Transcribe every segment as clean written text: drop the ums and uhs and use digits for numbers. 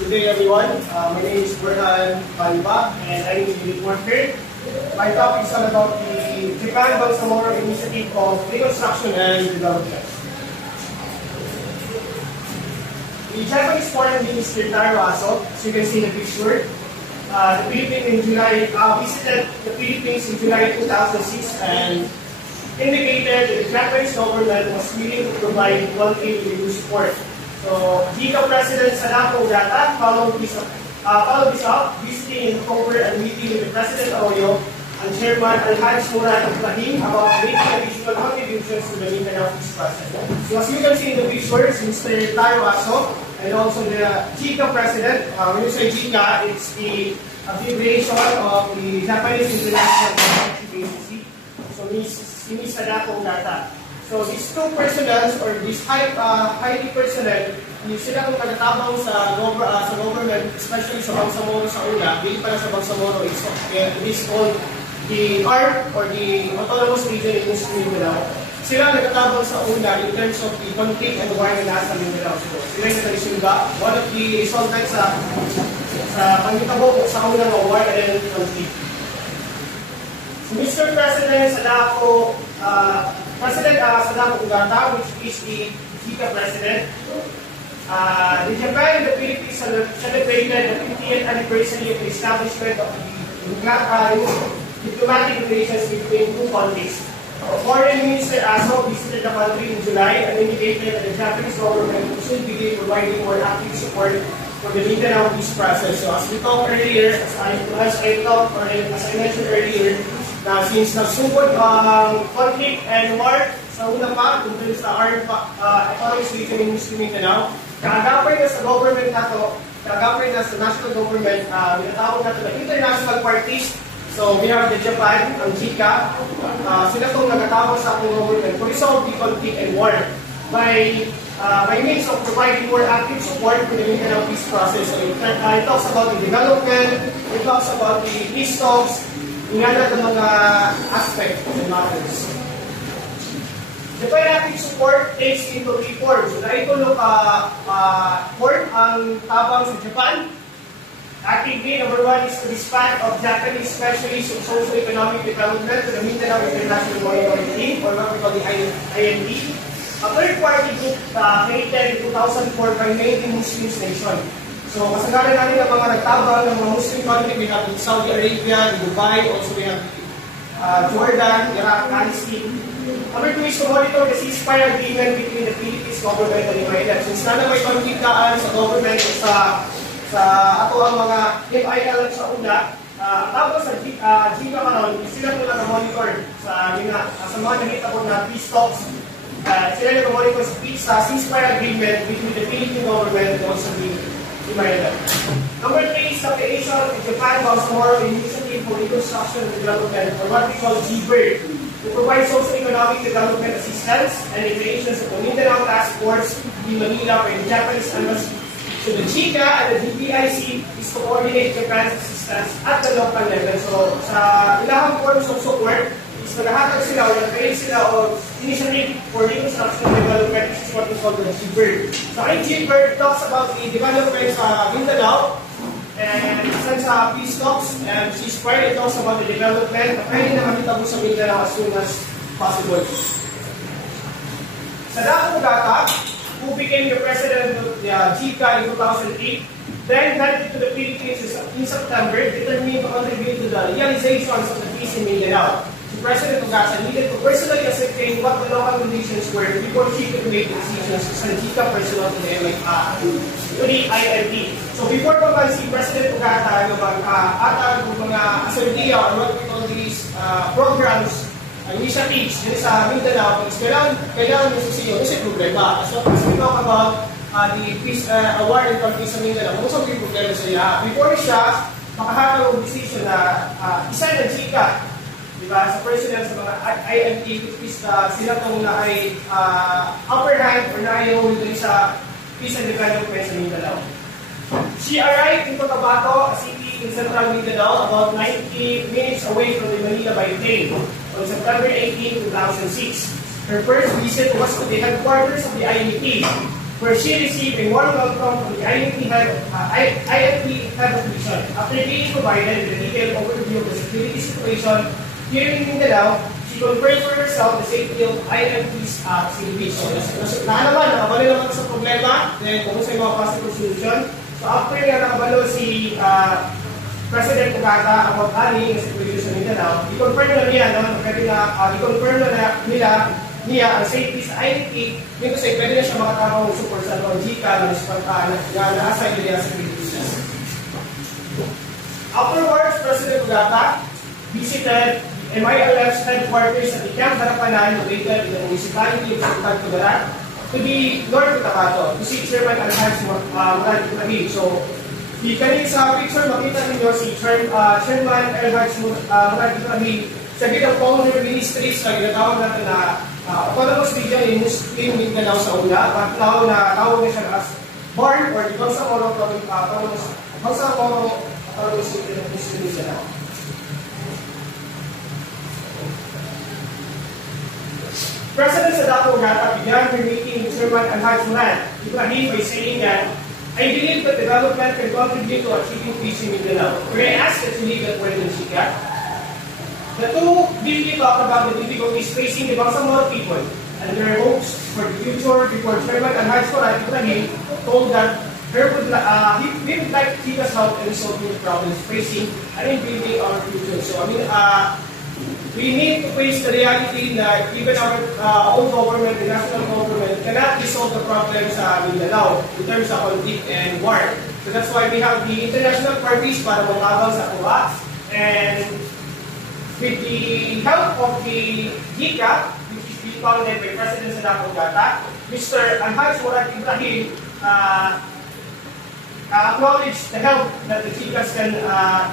Good day, everyone. My name is Burhan Baliba, and I'm the reporter. My topic is all about the Japan Bangsamoro Initiative of Reconstruction and Development. The Japanese Foreign Minister Taro Aso, as you can see in the picture, visited the Philippines in July 2006 and indicated that the Japanese government was willing to provide quality review support. So, JICA President Sadako Ogata followed this up, visiting in October and meeting with the President Arroyo and Chairman Alhaji Murad Ibrahim about making additional contributions to the Mindanao peace process. So, as you can see in the pictures, Mr. Taro Aso and also the JICA President, when you say JICA, it's the abbreviation of the Japanese International Maritime Agency. So, Ms. Sadako Ogata. So these two personnel or these highly personnel, sila kung nagtatabang sa government, especially sa Bangsamoro sa una, hindi pala sa Bangsamoro, it is called the ARC or the Autonomous Region in Muslim Mindanao. Sila nagtatabang sa una in terms of the conflict and war na nasa Mindanao. So sila yung nagsimba, one of the resultant sa pangitabo sa unang war and conflict. So Mr. President Sadako Ogata, which is the JICA President. The Japan and the Philippines celebrated the 50th anniversary of the establishment of the diplomatic relations between two countries. Foreign Minister Aso visited the country in July and indicated that the Japanese government should begin providing more active support for the Mindanao peace process. So as we talked earlier, as I mentioned earlier, na since nagsugod ang conflict and war sa una pa, dun sa economic region in Muslim Mindanao, kaagapay na sa government na to, kaagapay na sa national government, minatawag na to na international parties. So we have the Japan, ang JICA, sila itong nagatawag sa ating government to resolve the conflict and war by means of providing more active support for the Mindanao peace process. So it talks about the development, it talks about the peace talks, ingana ng mga aspects and matters. Japan active support takes into three forms. So, naitulog form ang tabang sa Japan. Actively, number one is to dispatch of Japanese specialists of socio-economic development to the Mindanao International Monitoring Team, or what we call the IMT. A third-party group created in 2004 by mainly Muslim nations. So, kasagaran natin ang mga nagtabang ng mga Muslim country. We have in Saudi Arabia, in Dubai, also we have Jordan, Iraq, Palestine. Number two is to monitor the ceasefire agreement between the Philippines government and Israel. Since na may konfliktaan sa government sa ato ang mga FIL sa una, tapos sa JICA karon, sila po nag-monitor sa mga nagitapon na peace talks. Sila nag-monitor sa ceasefire agreement between the Philippine government and also the Israel. Number three is the creation of the Japan Bangsamoro Initiative for Reconstruction and Development, or what we call GBIRD, to provide socio-economic development assistance and the creation of the Mindanao Task Force in Manila for the Japanese Embassy. So the JICA and the GBIC is to coordinate Japan's assistance at the local level. So sa ilahang forms of support, is naghahatag sila o nag-create sila o initiative for reconstruction and development. This is what we call the GBIRD. So in GBIRD, it talks about the development sa Mindanao and sa peace talks and ceasefire. It talks about the development na pwede na makitabo sa Mindanao as soon as possible. Sadako Ogata, who became the president of the JICA in 2008, then headed to the Philippines in September, determined to contribute to the realizations of the peace in Mindanao. President Ogata needed to personally ascertain what the local conditions were before she could make decisions sa JICA personnel to the IMT. So before pa si President Ogata mag-atag ng mga assertia or what we call these programs, initiatives din sa Mindanao, kailangan nyo susiyo kasi problema. So as we talk about the peace award and conflict sa Mindanao, kung saan yung problema sa iya, before siya makahatag ng decision na isa ng JICA, diba, sa personnel sa mga IMT, which is sila itong na ay upper rank or na ay role din sa peace and development sa Mindanao. She arrived in Cotabato, a city in central Mindanao, about 90 minutes away from the Manila by train on September 18, 2006. Her first visit was to the headquarters of the IMT. where she received a warm welcome from the IFP head of mission. After being provided with a detailed overview of the security situation here in Mindanao, she confirmed for herself the safety of IFP's facilities. So, nakabalo naman sa problema, then kung sa mga possible solution. So, after nga nakabalo si President Ugata about ani ng security sa Mindanao, i-confirm na niya, i-confirm na niya ang safety sa IFP, dito sa pwede na siya makatawang support sa logical na nasa niya sa Pilipinas. Afterwards, President Ugata visited MILF's headquarters at the Camp Harapanan located in the municipality of Sultan Kudarat to the north of Cotabato to see Chairman Alhaj Murad Ibrahim. So, di kanina sa picture, makita ninyo si Chairman Alhaj Murad Ibrahim sa gitang founder ministries na ginatawag natin na autonomous region in Muslim Mindanao sa una, but now na tawag na siya as BARN or the Bangsamoro Autonomous Muslim Mindanao. President Sadato Ugata began her meeting with Chairman Alhaj Murad Ibrahim by saying that, I believe that development can contribute to achieving peace in Mindanao. May I ask that you leave that word in Chika? The two briefly talked about the difficulties facing the Bangsamoro people and their hopes for the future before Chairman Alhaj Murad Ibrahim told that he would like Chika's help in resolving the problems facing and in building our future. So, we need to face the reality that even our own government, the national government, cannot resolve the problems sa Mindanao in terms of conflict and war. So that's why we have the international parties para matabang sa COA. And with the help of the GICA, which is being founded by President Sadato Ugata, Mr. Alhaj Murad Ibrahim acknowledge the help that the GICAs can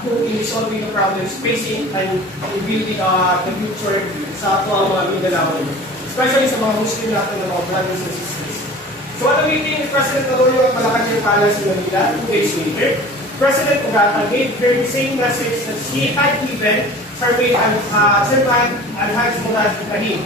do in resolving the problems facing and in building the future sa actual mga Mindanao, especially sa mga Muslim natin ng mga brothers and sisters. So at the meeting with President Arroyo at Malacanang Palace in Manila 2 days later, President Ugata gave her the same message that she had given Chairman Alhaj Murad Ibrahim.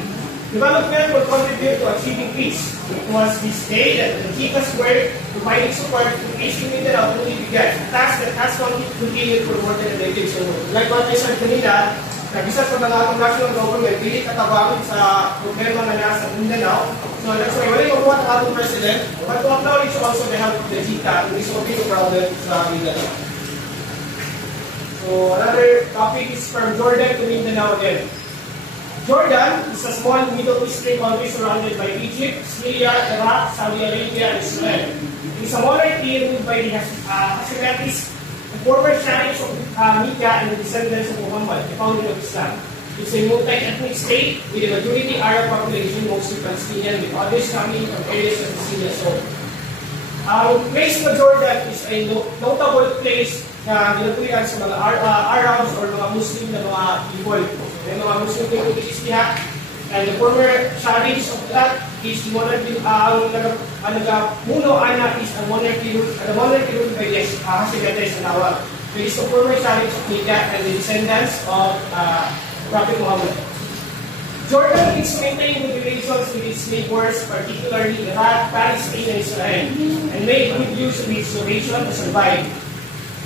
Development will contribute to achieving peace. It was this day that the GICA's work providing support to peace in Mindanao only began, a task that has continued for more than a decade. So, like what I said kanina, nag-isa sa mga atong national government, pilit katabangin sa problema na nasa Mindanao. So, that's why wala yung ang atong president, but to acknowledge also the help of the GICA in resolving the problem sa Mindanao. So, another topic is from Jordan to Mindanao again. Jordan is a small Middle Eastern country surrounded by Egypt, Syria, Iraq, Saudi Arabia, and Israel. It is a monarchy ruled by the Hashemites, the former sheriffs of Mecca and the descendants of Muhammad, the founder of Islam. It is a multi-ethnic state with a majority Arab population, mostly Palestinian, with others coming from areas of Syria. So, ang place na Jordan is a notable place na ginatuloyan sa mga Arabs or mga Muslim na mga people. May mga Muslim people is diha. And the former sheriffs of that is monarchy, ang nagamuno ana is a monarchy ruled by the Hashemites na tawag. There is the former sheriffs of Mecca and the descendants of Prophet Muhammad. Jordan is maintaining good relations with its neighbors, particularly Iraq, Palestine, and Israel, and made good use of its location to survive.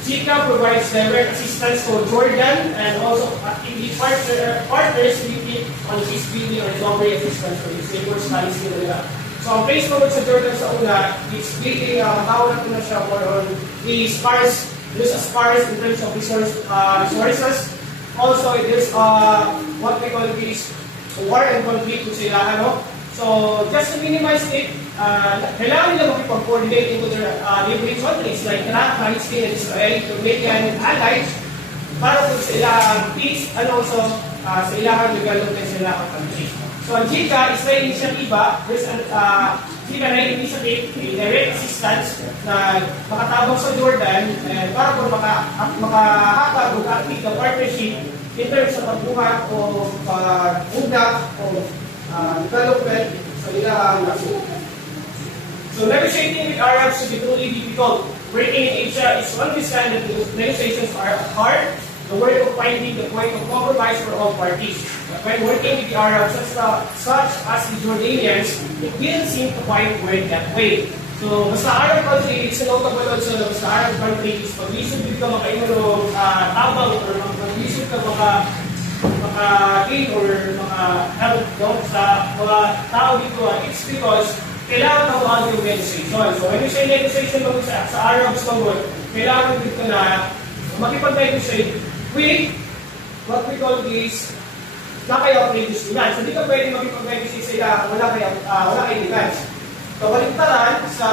GICA provides direct assistance to Jordan and also actively partners with it on peace building or recovery assistance for its neighbors, Palestine, and Iraq. So, ang place naman sa Jordan sa una, it's building, tawag natin na siya more on the sparse, there's a sparse in terms of resources. Also, there's what we call this war and conflict kung sila, So, just to minimize it, kailangan nila makipag-coordinate into their neighboring countries like Iraq, Palestine, and Israel to make an allies para po sa ilang peace and also sa ilang development sa ilang country. So, ang GICA is na initiative, there's an GICA na initiative, direct assistance na makatabang sa Jordan para po makahakag o active the partnership in terms of pagbuhat o pag-undak o development sa ilang nasun. So negotiating with Arabs should be truly difficult. Working in Asia is one understand that negotiations are hard, the work of finding the point of compromise for all parties. But when working with the Arabs, such as the Jordanians, it didn't seem to quite work that way. So, basta Arab country, it's notable also na basta Arab country is pag-isip ka makainulong tabang or pag-isip ka maka-gain or maka-help doon sa mga tao dito, it's because kailangan na mga yung legislation. So, when you say legislation sa Arabs mga kailangan dito na makipag-negotiate with what we call this na kayo previous demand. So, di ka pwede makipag-negotiate sila wala kayo demands. So, baliktaran sa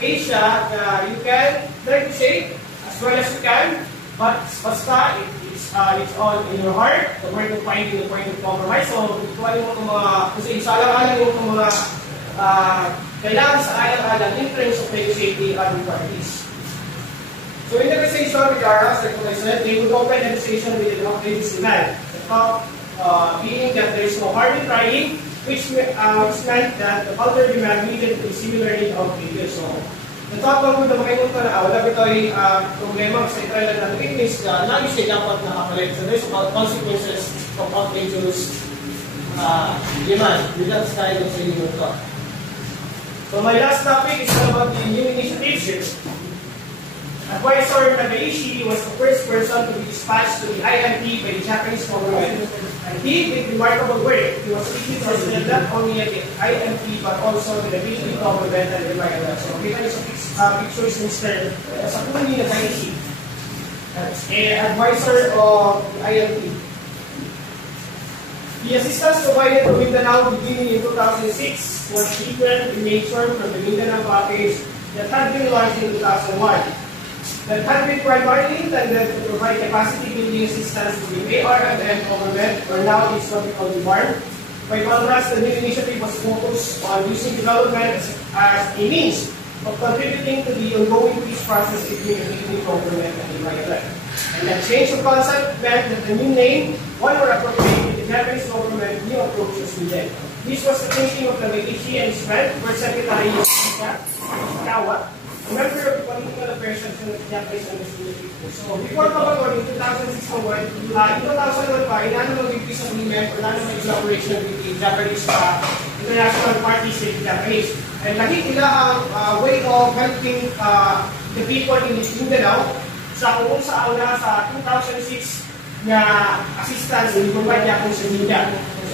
Asia na you can negotiate as well as you can, but basta it's all in your heart, the word of finding the point of compromise. So, ituwalin mo itong mga, kasi isalang-alang mo itong mga kailangan sa alang-alang in terms of negotiating other parties. So, in negotiation with the Arabs, like what I said, they would open negotiation with the previous demand. The top being that there is no harm in trying, which meant that the counter demand needed to be similarly outdated. So, natapang mo na makikunta na wala ito ay problema sa Israel na witness na nais siya dapat nakapalit. So, there's consequences of outrageous demand with that style of saying of thought. So, my last topic is about the new initiatives. Advisor Nakaishi was the first person to be dispatched to the IMP by the Japanese government. And he did remarkable work. He was leading president not only at the IMP but also the Philippine government and the environment. So kita niyo sa pictures Mr. Sakuni Nakaishi, advisor of the IMP. The assistance provided to Mindanao beginning in 2006 was different in nature from the Mindanao package that had been launched in 2001. That had been primarily intended to provide capacity building assistance to the ARMM government, or now is what we call the BARM. By contrast, the new initiative was focused on using development as a means of contributing to the ongoing peace process between the Philippine government and the environment. And that change of concept meant that the new name, one more appropriate the Japanese government, new approach was needed. This was the thinking of the Nakaishi and his friend, First Secretary Ishikawa, a member of the political affairs section of the Japanese Embassy. So, before Kabagon, in 2006 onward, in 2001 pa, inano ng peace agreement or inano ng collaboration with the Japanese international parties with the Japanese. And lahit nila ang way of helping the people in Mindanao sa kung saan na sa 2006 na assistance in provide niya kung sa Minda.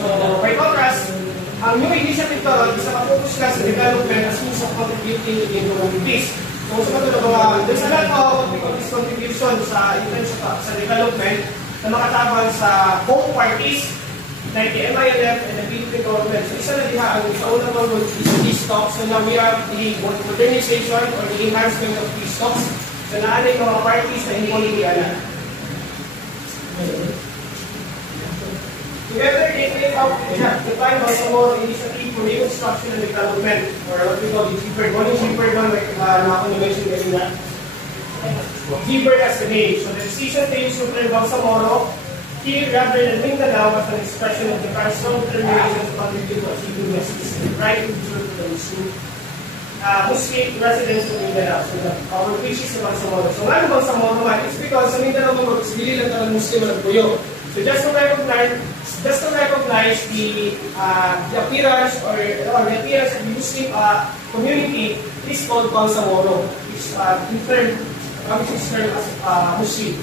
So, by contrast, ang new initiative to, isa ka-focus ka sa development as means of contributing to the economic peace. So, sa mga there's a lot of this contribution sa development na makatabang sa both parties, like the MILF and the Philippine government. So, isa na diha ang sa unang mga peace talks. So, now we are the modernization or the enhancement of peace talks. So, naanay mga parties na hindi ko nilianan. Together, they came out the five Bangsamoro initiative for reconstruction and development, or what we call the GBIRD. One is GBIRD, one like na-mention kasi na. GBIRD as the name. So the decision to use Super Bangsamoro here rather than Mindanao as an expression of Japan's strong determination to contribute to achieving justice and right to serve the Muslim residents of Mindanao. So our fish is Bangsamoro. So ano Bangsamoro man? It's because sa Mindanao mo, hindi lang talagang Muslim at Puyo. So just to recognize the appearance or the appearance of the Muslim community is called Bangsamoro. It's termed as Muslim.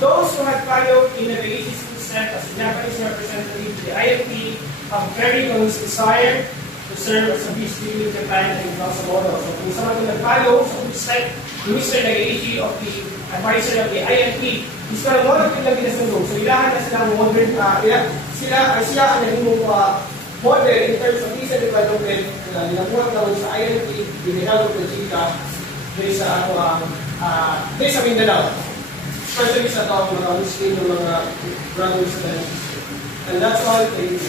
Those who have followed in the Nakaishi set as a Japanese representative to the IMP have carried on his desire to serve as a peace treaty with Japan and Bangsamoro. So kung sa mga nag-follow sa set, Mr. Nakaishi of the advisor of the IMP, Mr. Mono yung lagi na sundong. So, ilahan na silang modern, sila ang naging model in terms of peace and development na nilabuhat naman sa IMP, dinihalog ng Chika, dahil sa Mindanao. Especially sa mga Muslim, mga brothers and sisters. And that's all. Thank you.